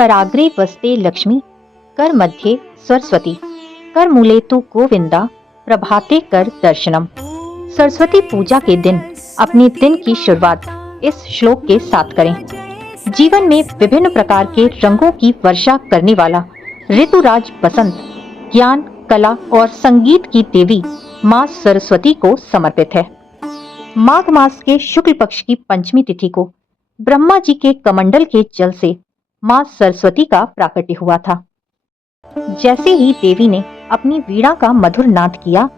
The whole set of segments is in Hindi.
कराग्रे वस्ते लक्ष्मी, कर मध्ये सरस्वती, कर मूले तु गोविंदा, प्रभाते कर दर्शनम। सरस्वती पूजा के दिन अपने दिन की शुरुआत इस श्लोक के साथ करें। जीवन में विभिन्न प्रकार के रंगों की वर्षा करने वाला ऋतुराज बसंत ज्ञान, कला और संगीत की देवी माँ सरस्वती को समर्पित है। माघ मास के शुक्ल पक्ष की पंचमी तिथि को ब्रह्मा जी के कमंडल के जल से माँ सरस्वती का प्राकट्य हुआ था। जैसे ही देवी ने अपनी वीणा का मधुर नाद किया,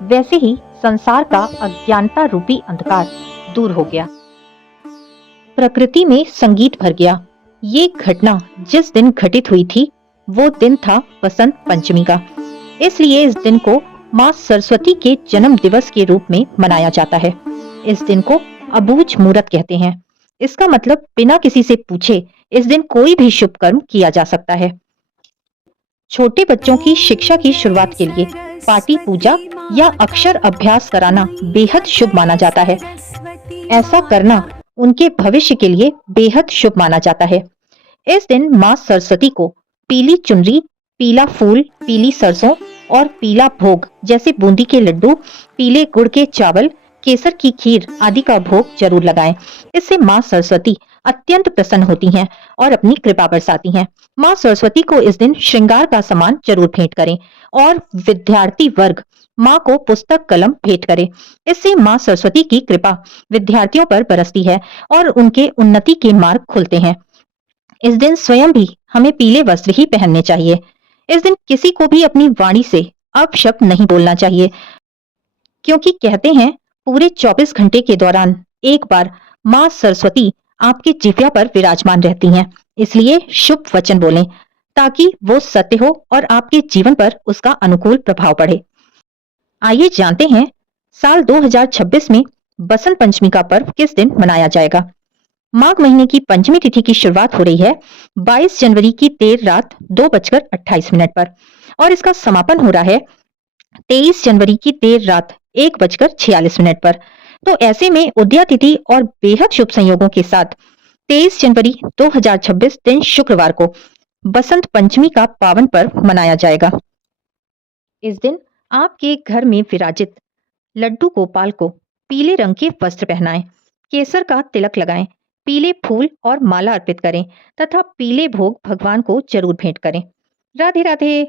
वैसे ही संसार का अज्ञानता रूपी अंधकार दूर हो गया, प्रकृति में संगीत भर गया। ये घटना जिस दिन घटित हुई थी वो दिन था बसंत पंचमी का। इसलिए इस दिन को माँ सरस्वती के जन्म दिवस के रूप में मनाया जाता है। इस दिन को अबूझ मुहूर्त कहते हैं। इसका मतलब बिना किसी से पूछे इस दिन कोई भी शुभ कर्म किया जा सकता है। छोटे बच्चों की शिक्षा की शुरुआत के लिए पाटी पूजा या अक्षर अभ्यास कराना बेहद शुभ माना जाता है। ऐसा करना उनके भविष्य के लिए बेहद शुभ माना जाता है। इस दिन माँ सरस्वती को पीली चुनरी, पीला फूल, पीली सरसों और पीला भोग जैसे बूंदी के लड्डू, पीले गुड़ के चावल, केसर की खीर आदि का भोग जरूर लगाएं। इससे माँ सरस्वती अत्यंत प्रसन्न होती हैं और अपनी कृपा बरसाती हैं। माँ सरस्वती को इस दिन श्रृंगार का सामान जरूर भेंट करें और विद्यार्थी वर्ग माँ को पुस्तक कलम भेंट करे। इससे माँ सरस्वती की कृपा विद्यार्थियों पर बरसती है और उनके उन्नति के मार्ग खुलते हैं। इस दिन स्वयं भी हमें पीले वस्त्र ही पहनने चाहिए। इस दिन किसी को भी अपनी वाणी से अपशब्द नहीं बोलना चाहिए, क्योंकि कहते हैं पूरे 24 घंटे के दौरान एक बार माँ सरस्वती आपके जिह्वा पर विराजमान रहती हैं। इसलिए शुभ वचन बोलें ताकि वो सत्य हो और आपके जीवन पर उसका अनुकूल प्रभाव पड़े। आइए जानते हैं साल 2026 में बसंत पंचमी का पर्व किस दिन मनाया जाएगा। माघ महीने की पंचमी तिथि की शुरुआत हो रही है 22 जनवरी की देर रात 2:28 पर और इसका समापन हो रहा है 23 जनवरी की देर रात 1:46 पर। तो ऐसे में उदया तिथि और बेहद शुभ संयोगों के साथ 23 जनवरी 2026 दिन शुक्रवार को बसंत पंचमी का पावन पर्व मनाया जाएगा। इस दिन आपके घर में विराजित लड्डू गोपाल को पीले रंग के वस्त्र पहनाएं, केसर का तिलक लगाएं, पीले फूल और माला अर्पित करें तथा पीले भोग भगवान को जरूर भेंट करें। राधे राधे।